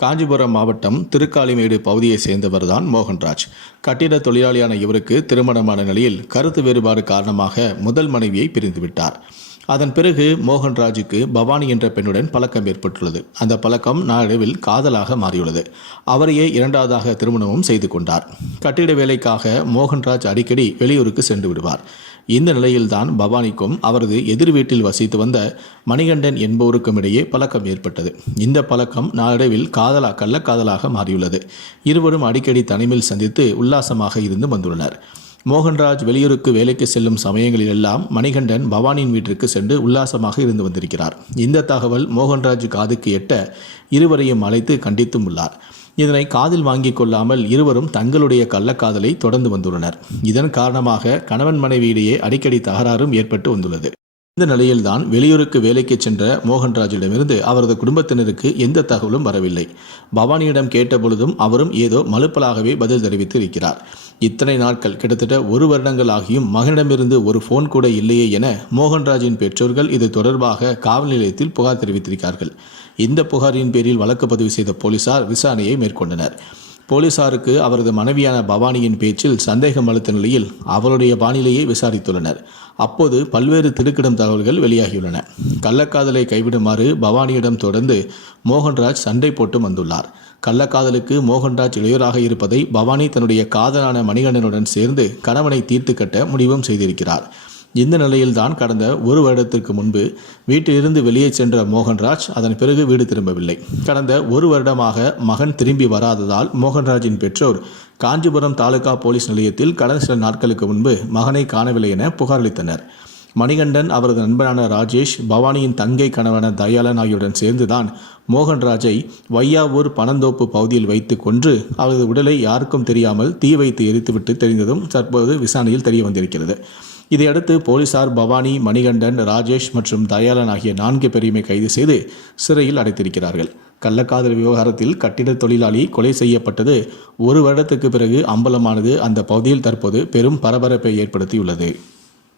காஞ்சிபுரம் மாவட்டம் திருக்காலிமேடு பகுதியைச் சேர்ந்தவர்தான் மோகன்ராஜ். கட்டிட தொழிலாளியான இவருக்கு திருமணமான நிலையில் கருத்து வேறுபாடு காரணமாக முதல் மனைவியை பிரிந்துவிட்டார். அதன் பிறகு மோகன்ராஜுக்கு பவானி என்ற பெண்ணுடன் பழக்கம் ஏற்பட்டுள்ளது. அந்த பழக்கம் நாளடைவில் காதலாக மாறியுள்ளது. அவரையே இரண்டாவதாக திருமணமும் செய்து கொண்டார். கட்டிட வேலைக்காக மோகன்ராஜ் அடிக்கடி வெளியூருக்கு சென்று விடுவார். இந்த நிலையில்தான் பவானிக்கும் அவரது எதிர் வீட்டில் வசித்து வந்த மணிகண்டன் என்பவருக்கும் இடையே பழக்கம் ஏற்பட்டது. இந்த பழக்கம் நாளடைவில் காதலா கள்ளக்காதலாக மாறியுள்ளது. இருவரும் அடிக்கடி தனிமையில் சந்தித்து உல்லாசமாக இருந்து வந்துள்ளனர். மோகன்ராஜ் வெளியூருக்கு வேலைக்கு செல்லும் சமயங்களிலெல்லாம் மணிகண்டன் பவானியின் வீட்டிற்கு சென்று உல்லாசமாக இருந்து வந்திருக்கிறார். இந்த தகவல் மோகன்ராஜ் காதுக்கு எட்ட இருவரையும் அழைத்து கண்டித்தும் உள்ளார். இதனை காதில் வாங்கிக் கொள்ளாமல் இருவரும் தங்களுடைய கள்ளக்காதலை தொடர்ந்து வந்துள்ளனர். இதன் காரணமாக கணவன் மனைவியிடையே அடிக்கடி தகராறும் ஏற்பட்டு வந்துள்ளது. இந்த நிலையில்தான் வெளியூருக்கு வேலைக்கு சென்ற மோகன்ராஜிடமிருந்து அவரது குடும்பத்தினருக்கு எந்த தகவலும் வரவில்லை. பவானியிடம் கேட்டபொழுதும் அவரும் ஏதோ மலுப்பலாகவே பதில் தெரிவித்து இருக்கிறார். இத்தனை நாட்கள் கிட்டத்தட்ட ஒரு வருடங்கள் ஆகியும் மகனிடமிருந்து ஒரு ஃபோன் கூட இல்லையே என மோகன்ராஜின் பெற்றோர்கள் இது தொடர்பாக காவல் நிலையத்தில் புகார் தெரிவித்திருக்கிறார்கள். இந்த புகாரின் பேரில் வழக்கு பதிவு செய்த போலீசார் விசாரணையை மேற்கொண்டனர். போலீசாருக்கு அவரது மனைவியான பவானியின் பேச்சில் சந்தேகம் அளித்த நிலையில் அவருடைய பாணியிலேயே விசாரித்துள்ளனர். அப்போது பல்வேறு திருக்கிடும் தகவல்கள் வெளியாகியுள்ளன. கள்ளக்காதலை கைவிடுமாறு பவானியிடம் தொடர்ந்து மோகன்ராஜ் சண்டை போட்டு வந்துள்ளார். கள்ளக்காதலுக்கு மோகன்ராஜ் இளையராக இருப்பதை பவானி தன்னுடைய காதலான மணிகண்டனுடன் சேர்ந்து கணவனை தீர்த்து கட்ட முடிவும் செய்திருக்கிறார். இந்த நிலையில்தான் கடந்த ஒரு வருடத்திற்கு முன்பு வீட்டிலிருந்து வெளியே சென்ற மோகன்ராஜ் அதன் பிறகு வீடு திரும்பவில்லை. கடந்த ஒரு வருடமாக மகன் திரும்பி வராததால் மோகன்ராஜின் பெற்றோர் காஞ்சிபுரம் தாலுகா போலீஸ் நிலையத்தில் கடந்த சில நாட்களுக்கு முன்பு மகனை காணவில்லை என புகாரளித்தனர் மணிகண்டன் அவரது நண்பரான ராஜேஷ் பவானியின் தங்கை கணவன தயாளன் ஆகியோருடன் சேர்ந்துதான் மோகன்ராஜை வையாவூர் பனந்தோப்பு பகுதியில் வைத்து கொன்று அவரது உடலை யாருக்கும் தெரியாமல் தீ வைத்து எரித்துவிட்டு தெரிந்ததும் தற்போது விசாரணையில் தெரிய வந்திருக்கிறது இதையடுத்து போலீசார் பவானி மணிகண்டன் ராஜேஷ் மற்றும் தயாளன் ஆகிய நான்கு பேரையுமே கைது செய்து சிறையில் அடைத்திருக்கிறார்கள். கள்ளக்காதல் விவகாரத்தில் கட்டிட தொழிலாளி கொலை செய்யப்பட்டது. ஒரு வருடத்துக்கு பிறகு அம்பலமானது அந்த பகுதியில் தற்போது பெரும் பரபரப்பை ஏற்படுத்தியுள்ளது.